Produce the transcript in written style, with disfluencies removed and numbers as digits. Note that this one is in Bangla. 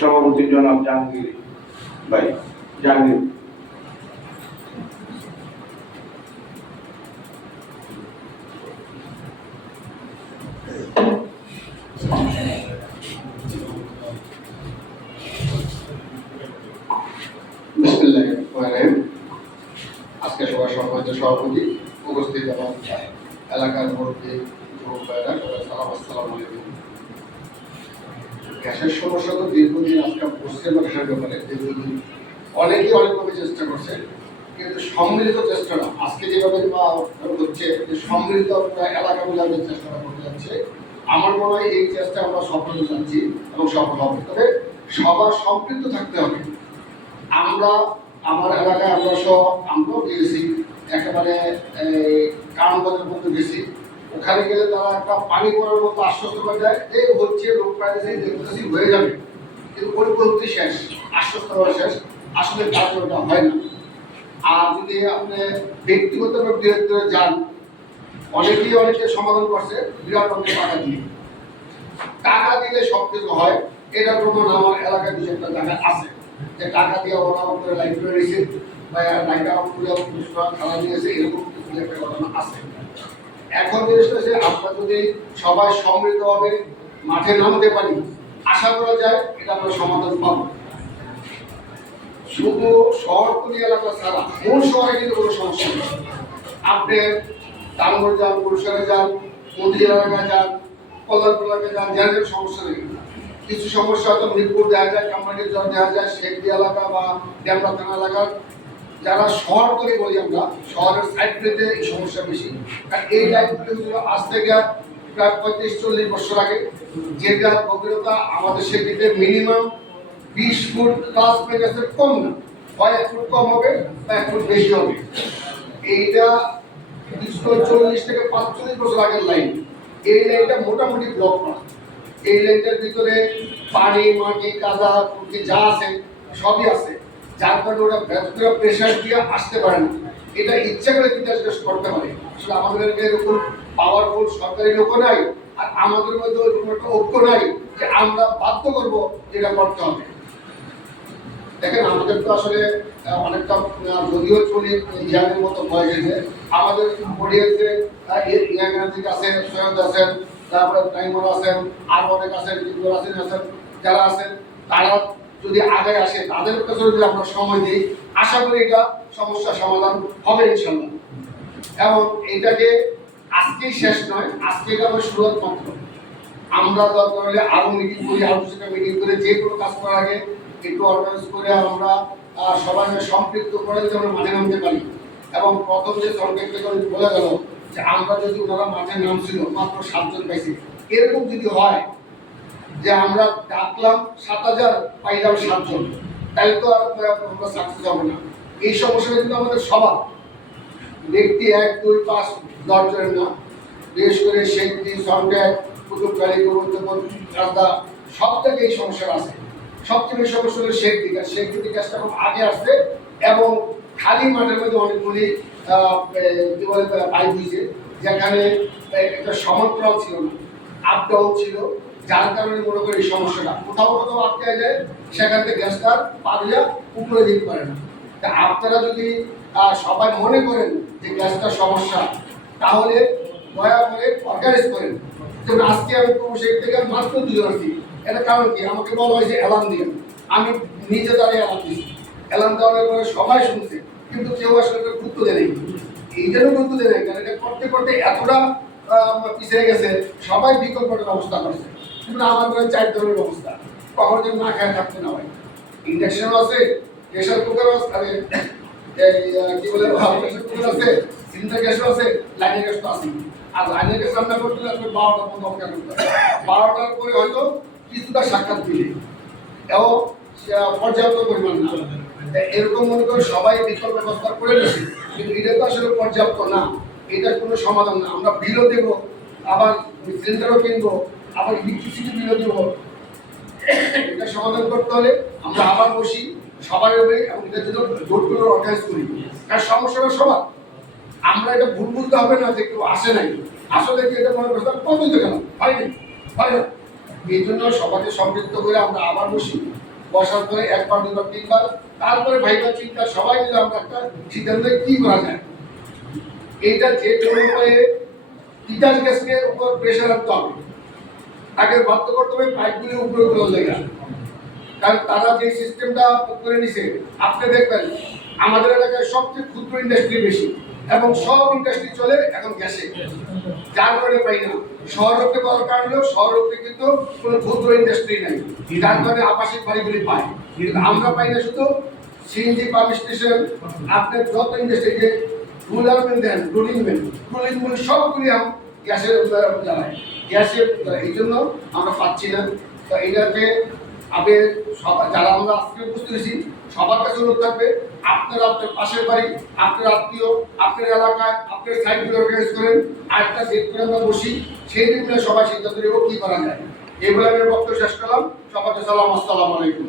সভাপতি জনাব জাহাঙ্গীর ভাই। জাহাঙ্গীর আজকে সবার সম্মানিত সভাপতি, উপস্থিত এবং এলাকার মুরব্বী, যুবক ভাইরা, সবাই সালাম, আসসালামু আলাইকুম। গ্যাসের সমস্যা তো দীর্ঘদিন আজকে বুঝতে পারার ব্যাপারে দীর্ঘদিন অনেকেই অনেকভাবে চেষ্টা করছে, কিন্তু সম্মিলিত চেষ্টাটা আজকে যেভাবে হচ্ছে যে সম্মিলিত এলাকা মিলানোর চেষ্টাটা করতে যাচ্ছে, আমার মনে হয় এই চেষ্টা আমরা সফল হতে যাচ্ছি এবং সফল হবে। তবে সবার সম্পৃক্ত থাকতে হবে। আমরা আমার এলাকায় আমরাও গিয়েছি, একেবারে কারণবাজার মধ্যে গেছি। ওখানে গেলে তারা একটা পানি পড়ার মতো আশ্বস্ত করে যায়, এই হচ্ছে লোক পাইতেছি দেখতেছি হয়ে যাবে, কিন্তু পরিপন্থী শেষ, আশ্বস্ত করা শেষ, আসলে কার্যটা হয় না। আর যদি আপনি ব্যক্তিগতভাবে বৃহত্তরে যান, অনেকে সমাধান করছে বিরাট অনেক টাকা দিলে সব কিছু হয়। এটা প্রমাণ আমার এলাকায় কিছু একটা জায়গা আছে যে টাকা দিয়ে ওরা করে লাইট করে রেখেছে বা লাইট আউট করে খেলা দিয়েছে, এরকম কিছু একটা ঘটনা আছে। এখন জিনিসটা হচ্ছে আমরা যদি সবাই সম্মিলিতভাবে মাঠে নামতে পারি, আশা করা যায় এটা আমরা সমাধান পাবো। শুধু শহরতলি এলাকা ছাড়া মূল শহরে কিন্তু কোনো সমস্যা নেই। আপনি টাঙ্গর যান, বরিশালে যান, নদী এলাকায় যান, কল্যাণপুর এলাকায় যান, যার সমস্যা নেই। কিছু সমস্যা হয়তো মিরপুর দেখা যায়, কামারগঞ্জ দেখা যায়, শেখদি এলাকা বা ডেমরা থানা এলাকার যারা শহরতলি বলি আমরা, শহরের সাইডগুলিতে এই সমস্যা বেশি। কারণ এই লাইনগুলি ছিল আজ থেকে প্রায় 35-40 বছর আগে, যেটা গভীরতা আমাদের সেদিকে মিনিমাম 20 ফুট প্লাস মাইনাসের কম না, হয় 1 ফুট কম হবে বা 1 ফুট বেশি হবে। এইটা 40 থেকে 45 বছর আগের লাইন। এই লাইনটা মোটামুটি ব্লক করা। এই লাইনটার ভিতরে পানি, মাটি, কাদা, কুটি যা আছে সবই আছে, যার কারণে ওরা ভেতরে প্রেশার দিয়ে আসতে পারে না। এটা ইচ্ছা করে জিজ্ঞাসা করতে পারে। আসলে আমাদের এরকম পাওয়ারফুল সরকারি লোক নাই, আর আমাদের মধ্যে ওরকম একটা ঐক্য নাই যে আমরা বাধ্য করবো যেটা করতে হবে। দেখেন, আমাদের তো আসলে অনেকটা যদিও চলি ইয়াংয়ের মতো বয়স হয়েছে, আমাদের অডিয়েন্সে ইয়াং এনার্জিক আছে, সৈয়দ আছেন, তারপরে টাইমার আছেন, আর অনেক আছেন, আছেন, যারা আছেন তারা যদি আগে আসে, তাদের কাছে যদি আমরা সময় দিই, আশা করি এটা সমস্যার সমাধান হবে ইনশাল্লাহ। এবং এটাকে আজকেই শেষ নয়, আজকে এটা আমার শুরুয়াত মাত্র। আমরা দরকার হলে আরো মিটিং করি, আরো সেটা মিটিং করে যে কোনো কাজ করার আগে একটু অর্গানাইজ করে আমরা সবাই সম্পৃক্ত করে যদি আমরা মাঠে নামতে পারি। এবং প্রথম যে সরকারকে বলে গেল যে আমরা যদি ওনারা মাঠে নামছিল মাত্র 7 জন পাইছি, এরকম যদি হয় যে আমরা ডাকলাম 7000 পাইলাম 7 জন, তাহলে তো আর আমরা সাকসেস হবে না। এই সমস্যাটা কিন্তু আমাদের সবার, ব্যক্তি 1, 2, 5, 10 জনের না, বিশেষ করে শেখদি, সন্ট্যাক, কুতুবখালী, গোবিন্দপুর, রাজদা সব থেকে এই সমস্যা আছে। সবচেয়ে বেশি সমস্যা হলো শেখদি কাজটা খুব আগে আসছে এবং খালি মাঠের মধ্যে অনেকগুলি কি বলে পাইপ হয়েছে, যেখানে একটা সমান্তরাল ছিল না, আপ ডাউন ছিল, যার কারণে মনে করি এই সমস্যাটা কোথাও কোথাও আটকে যায়, সেখান থেকে গ্যাসটা পারিয়া উপরে দিতে পারে না। তা আপনারা যদি সবাই মনে করেন যে গ্যাসটার সমস্যা, তাহলে দয়া করে অর্গানাইজ করেন। যেমন আজকে আমি সেই থেকে মাত্র 2 জন আছি। এটা কারণ কি, আমাকে বলা হয়েছে অ্যালার্ম দিয়ে, আমি নিজে দাঁড়িয়ে অ্যালার্ম দিচ্ছি। অ্যালার্ম দেওয়ার পরে সবাই শুনছে, কিন্তু কেউ আসলে গুরুত্ব দেয় নাই। এই জন্য গুরুত্ব দেয় নাই, কারণ এটা করতে করতে এতটা পিছিয়ে গেছে, সবাই বিকল্পটার ব্যবস্থা করছে। কিন্তু আমার ঘরে 4 ধরনের ব্যবস্থা, কখনো যেন না খেয়ে থাকতে না হয়। ইন্ডাকশনও আছে, প্রেশার কুকারও আছে, কি বলে প্রেশার কুকার আছে, সিলিন্ডার গ্যাসও আছে, লাইনের গ্যাস তো আছে। আর লাইনের গ্যাস রান্না করতে হলে 12টার মতো অপেক্ষা করতে হবে। 12টার পরে হয়তো কিছুটা সাক্ষাৎ দিলে, এবং পর্যাপ্ত পরিমাণ না। এরকম মনে করে সবাই বিকল্প ব্যবস্থা করে নিচ্ছে, কিন্তু এটা তো আসলে পর্যাপ্ত না, এটার কোনো সমাধান না। আমরা বিলও দেবো, আবার সিলিন্ডারও কিনবো, আবার ইলেকট্রিসিটি বিলও দেবো। এটা সমাধান করতে হলে আমরা আবার বসি, সবার হবে, এবং এটার জন্য জোটগুলো অর্গানাইজ করি। কারণ সমস্যাটা সবার, আমরা এটা ভুল বুঝতে হবে না যে কেউ আসে নাই, আসলে কি এটা মনে করতে কত দিতে গেলাম হয় না, এই জন্য সবাইকে সম্পৃক্ত করে আমরা আবার বসি, বসার পরে একবার দুবার তিনবার, তারপরে ভাইবা চিন্তা সবাই মিলে আমরা একটা সিদ্ধান্ত কি করা যায়। এইটা যে কোনো উপায়ে তিতাস গ্যাসকে উপর প্রেশার আনতে হবে, তাকে বাধ্য করতে হবে পাইপগুলি উপরে তোলার জায়গা। কারণ তারা যে সিস্টেমটা করে নিছে, আপনি দেখবেন আমাদের এলাকায় সবচেয়ে ক্ষুদ্র ইন্ডাস্ট্রি বেশি এবং সব ইন্ডাস্ট্রি চলে এখন গ্যাসে, যার কারণে পাই না। শহরকে পাওয়ার কারণেও শহরকে কিন্তু কোনো ক্ষুদ্র ইন্ডাস্ট্রি নাই, যার কারণে আবাসিক বাড়িগুলি পায়, কিন্তু আমরা পাই না। শুধু সিএনজি পাম্প স্টেশন, আপনার যত ইন্ডাস্ট্রি যে রুলারমেন্ট দেন, রুলিং মিল সবগুলি গ্যাসের জ্বালায়, গ্যাসের। এই জন্য আমরা পাচ্ছি না। তো এইটাকে আপনি সবাই যারা আমরা আজকে উপস্থিত হয়েছি সবার কাছে অনুরোধ থাকবে, আপনারা আপনার পাশের বাড়ি, আপনার আত্মীয়, আপনার এলাকায় আপনার সাইটগুলো অর্গানাইজ করেন, আর একটা ডেট করে আমরা বসি, সেই দিনগুলো সবাই সিদ্ধান্ত নেব কি করা যায়। এগুলো আমি বক্তব্য শেষ করলাম। সবাইকে সালাম, আসসালামু আলাইকুম।